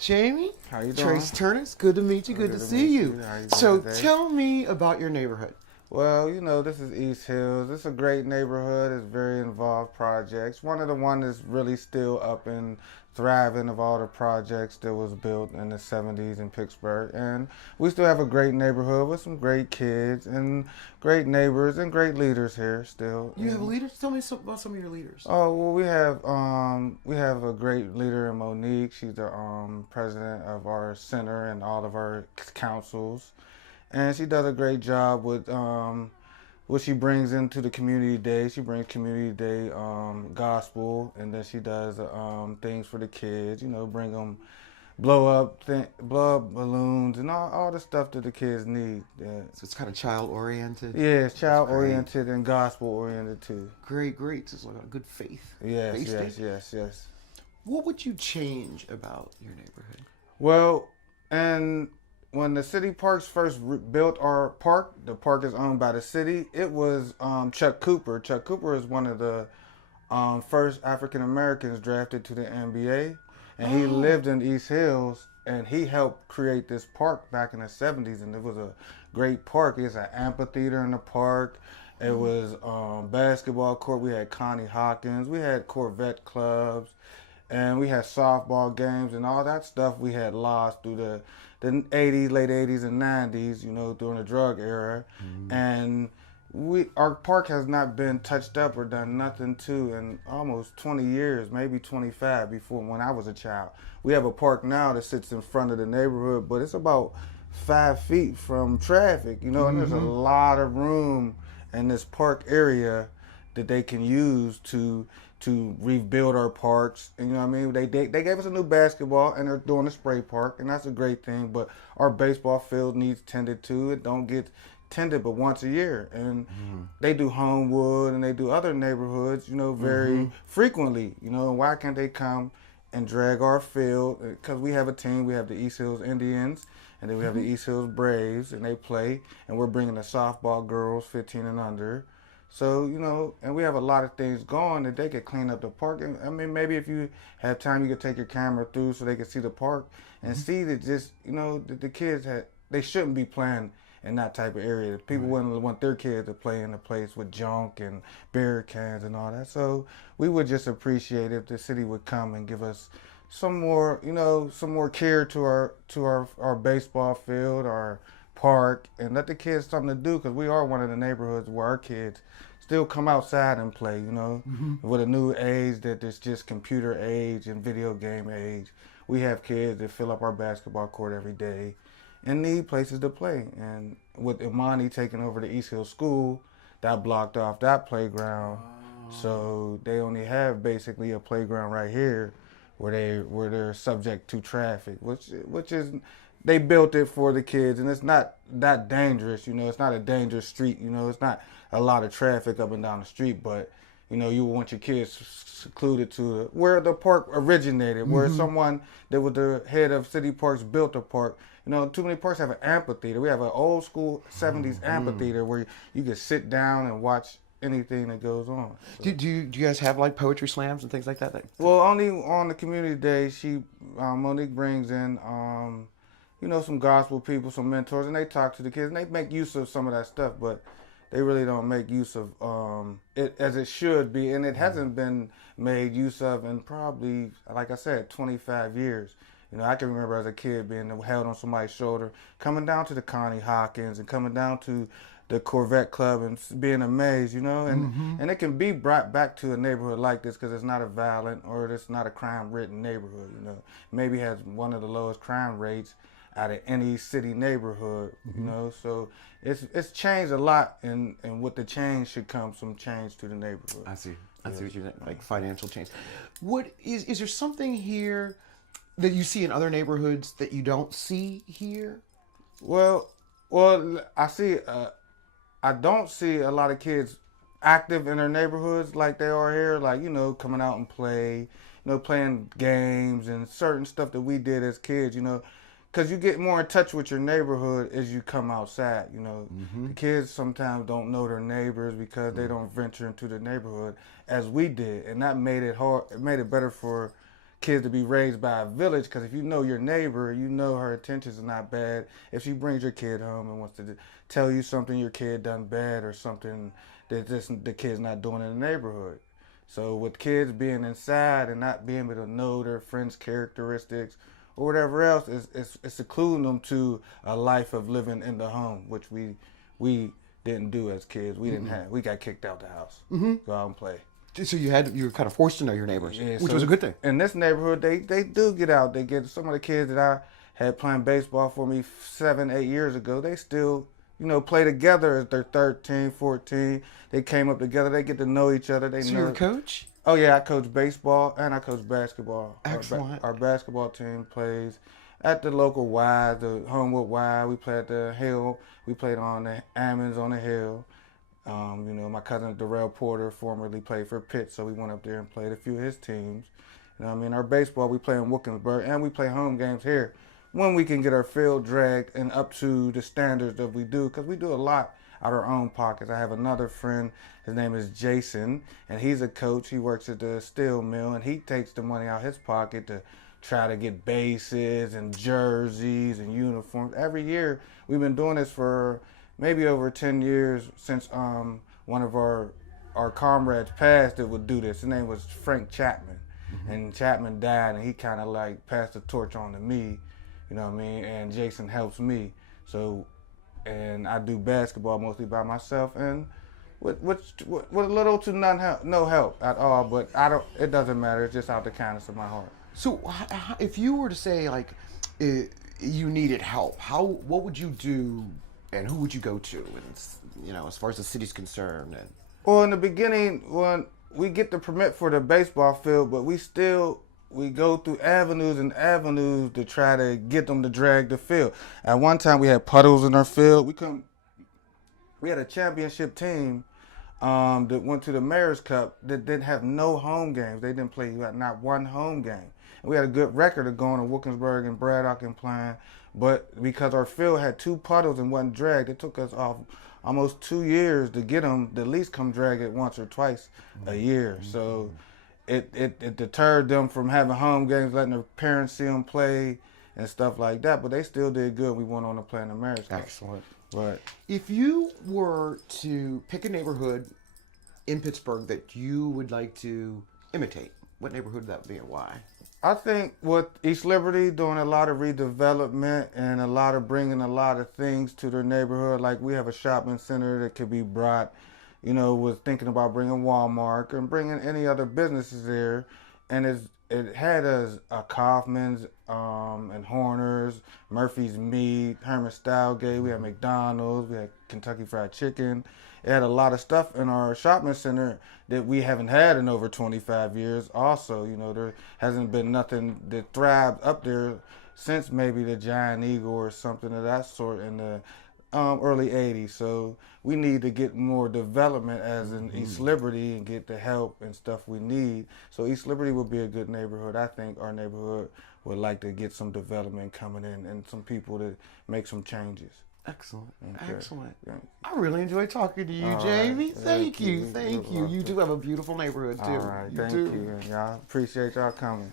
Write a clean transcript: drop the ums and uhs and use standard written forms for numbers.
Jamie. How you doing? Trace Turner. It's good to meet you. Good to see you. How you doing So today? tell me about your neighborhood. Well, this is East Hills. It's a great neighborhood. It's very involved projects. One of the ones that's really still up and thriving of all the projects that was built in the 70s in Pittsburgh. And we still have a great neighborhood with some great kids and great neighbors and great leaders here still. You have leaders? Tell me about some of your leaders. Oh well, we have a great leader in Monique. She's the president of our center and all of our councils, and she does a great job with what she brings into the community day. She brings community day gospel, and then she does things for the kids. Bring them blow up balloons and all the stuff that the kids need. Yeah. So it's kind of child oriented. Yeah, it's child oriented and gospel oriented too. Great. It's like a good faith. Yes. What would you change about your neighborhood? Well, and when the city parks first built our park, the park is owned by the city. It was Chuck Cooper. Chuck Cooper is one of the first African Americans drafted to the NBA. And he lived in East Hills, and he helped create this park back in the 70s, and it was a great park. It's an amphitheater in the park. It was basketball court. We had Connie Hawkins. We had Corvette clubs, and we had softball games, and all that stuff we had lost through the 80s, late 80s and 90s, during the drug era. And our park has not been touched up or done nothing to in almost 20 years, maybe 25 before when I was a child. We have a park now that sits in front of the neighborhood, but it's about 5 feet from traffic, and there's a lot of room in this park area that they can use to rebuild our parks. And they gave us a new basketball, and they're doing a spray park, and that's a great thing, but our baseball field needs tended to. It don't get tended but once a year, and they do Homewood and they do other neighborhoods very frequently. Why can't they come and drag our field? Because we have a team. We have the East Hills Indians, and then we have the East Hills Braves, and they play, and we're bringing the softball girls 15 and under. So and we have a lot of things going that they could clean up the park. And maybe if you have time, you could take your camera through so they can see the park and see that just that the kids they shouldn't be playing in that type of area. People wouldn't want their kids to play in a place with junk and beer cans and all that. So we would just appreciate if the city would come and give us some more, some more care to our baseball field, our park, and let the kids something to do, because we are one of the neighborhoods where our kids still come outside and play, with a new age that is just computer age and video game age. We have kids that fill up our basketball court every day and need places to play. And with Imani taking over the East Hill School, that blocked off that playground. So they only have basically a playground right here where they're subject to traffic, which is, they built it for the kids, and it's not that dangerous. It's not a dangerous street. It's not a lot of traffic up and down the street, but you want your kids secluded to where the park originated, where someone that was the head of city parks built a park. Too many parks have an amphitheater. We have an old school 70s amphitheater where you can sit down and watch anything that goes on. So. Do you guys have like poetry slams and things like that? Well, only on the community day, Monique brings in some gospel people, some mentors, and they talk to the kids, and they make use of some of that stuff, but they really don't make use of it as it should be, and it hasn't been made use of in probably, like I said, 25 years. I can remember as a kid being held on somebody's shoulder, coming down to the Connie Hawkins and coming down to the Corvette Club and being amazed, and it can be brought back to a neighborhood like this because it's not a violent or it's not a crime-ridden neighborhood, Maybe has one of the lowest crime rates out of any city neighborhood, so it's changed a lot, and with the change should come some change to the neighborhood. I see what you're saying, like financial change. What is there something here that you see in other neighborhoods that you don't see here? Well, I don't see a lot of kids active in their neighborhoods like they are here, like, coming out and play, playing games and certain stuff that we did as kids, because you get more in touch with your neighborhood as you come outside, The kids sometimes don't know their neighbors because they don't venture into the neighborhood as we did, and that made it hard. It made it better for kids to be raised by a village, because if you know your neighbor, you know her intentions are not bad. If she brings your kid home and wants to tell you something your kid done bad or something that just the kid's not doing in the neighborhood. So with kids being inside and not being able to know their friends' characteristics or whatever else, it's secluding them to a life of living in the home, which we didn't do as kids. We didn't have. We got kicked out the house. Go out and play. So you were kind of forced to know your neighbors, Yeah, which so was a good thing. In this neighborhood, they do get out. They get some of the kids that I had playing baseball for me 7, 8 years ago. They still, play together as they're 13, 14. They came up together. They get to know each other. So you're a coach? Oh yeah, I coach baseball and I coach basketball. Excellent. Our basketball team plays at the local Y, the Homewood Y. We play at the Hill. We played on the Ammons on the Hill. My cousin Darrell Porter formerly played for Pitt, so we went up there and played a few of his teams. Our baseball, we play in Wilkinsburg, and we play home games here when we can get our field dragged and up to the standards that we do, because we do a lot out of our own pockets. I have another friend, his name is Jason, and he's a coach. He works at the steel mill, and he takes the money out of his pocket to try to get bases and jerseys and uniforms. Every year, we've been doing this for maybe over 10 years since one of our comrades passed that would do this. His name was Frank Chapman. And Chapman died, and he kind of like passed the torch on to me, and Jason helps me. So, and I do basketball mostly by myself, and with little to no help at all, but it doesn't matter, it's just out the kindness of my heart. So if you were to say, like, you needed help, what would you do, and who would you go to, and, as far as the city's concerned? Well, in the beginning, when we get the permit for the baseball field, but we go through avenues and avenues to try to get them to drag the field. At one time, we had puddles in our field. We had a championship team that went to the Mayor's Cup that didn't have no home games. They didn't play not one home game. And we had a good record of going to Wilkinsburg and Braddock and playing, but because our field had 2 puddles and wasn't dragged, it took us almost 2 years to get them to at least come drag it once or twice a year. So it deterred them from having home games, letting their parents see them play and stuff like that. But they still did good. We went on to play in the Mayor's Cup. Excellent. But if you were to pick a neighborhood in Pittsburgh that you would like to imitate, what neighborhood would that be and why? I think with East Liberty doing a lot of redevelopment and a lot of bringing a lot of things to their neighborhood, like we have a shopping center that could be brought, was thinking about bringing Walmart and bringing any other businesses there, and it had a Kaufman's and Horner's, Murphy's Meat, Herman Stylegate. We had McDonald's, we had Kentucky Fried Chicken. It had a lot of stuff in our shopping center that we haven't had in over 25 years. Also, there hasn't been nothing that thrived up there since maybe the Giant Eagle or something of that sort in the early 80s. So we need to get more development as in East Liberty and get the help and stuff we need. So East Liberty would be a good neighborhood. I think our neighborhood would like to get some development coming in and some people to make some changes. Excellent. Okay. Excellent. Yeah. I really enjoyed talking to you, All Jamie. right. Thank you. Thank you. You do have a beautiful neighborhood, too. All right. Thank you. And y'all appreciate y'all coming.